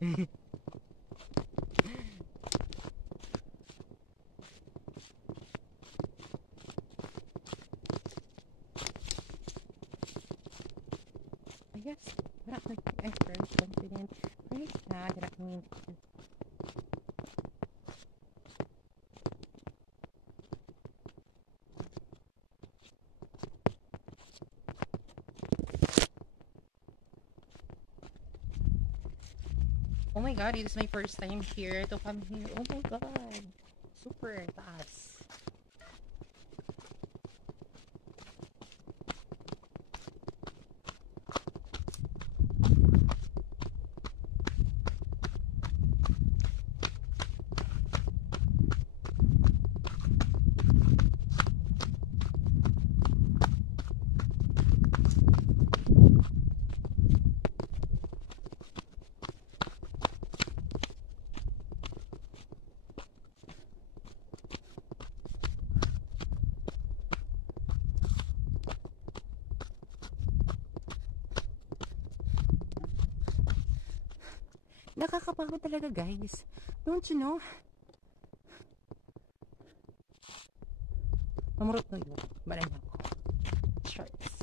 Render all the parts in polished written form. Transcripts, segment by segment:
I guess not like effort, confident. Right now, that means. Oh my god, it is my first time here to come here. Oh my god. Super taas. Nakakapagod talaga, guys. Don't you know? Mamurot na yun. Balay na ako. Shorts.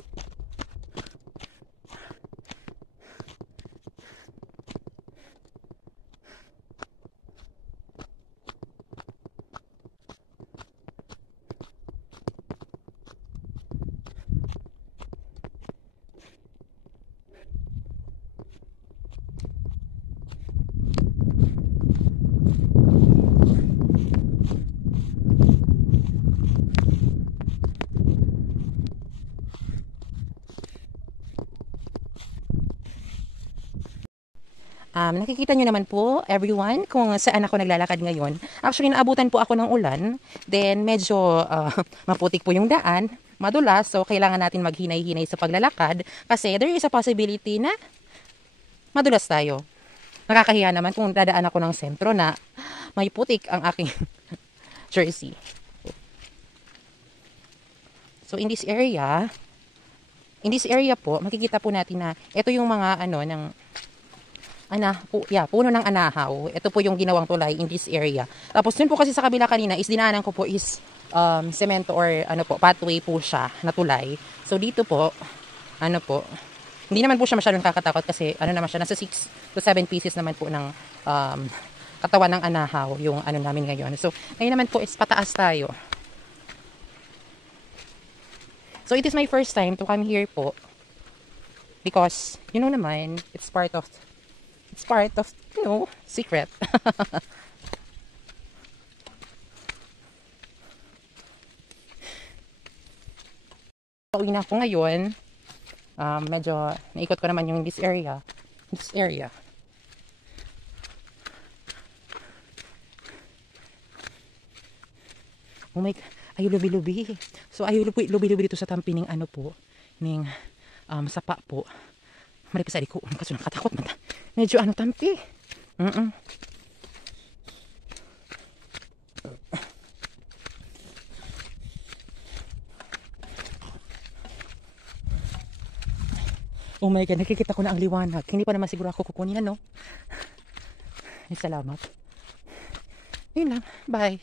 Nakikita nyo naman po, everyone, kung saan ako naglalakad ngayon. Actually, naabutan po ako ng ulan. Then, medyo maputik po yung daan. Madulas, so kailangan natin maghinay-hinay sa paglalakad. Kasi there is a possibility na madulas tayo. Nakakahiya naman kung dadaan ako ng sentro na may putik ang aking jersey. So, in this area po, makikita po natin na ito yung mga puno ng anahaw. Ito po yung ginawang tulay in this area. Tapos dun po kasi sa kabila kanina is dinaanan ko po is semento or pathway po siya na tulay. So dito po, hindi naman po siya masyadong kakatakot kasi naman siya, nasa 6 to 7 pieces naman po ng katawan ng anahaw yung namin ngayon. So ngayon naman po is pataas tayo. So it is my first time to come here po because naman, it's part of secret. Pauwi na ako ngayon. Medyo naikot ko naman yung this area. Oh my God. Ay, lubi-lubi. So, ay, lubi-lubi dito sa tampi ng sapa po. Maripis ko. Kaso nakatakot man. Medyo tampi. Oh my God, nakikita ko na ang liwanag. Hindi pa naman siguro ako kukunin, Salamat. Yun lang. Bye.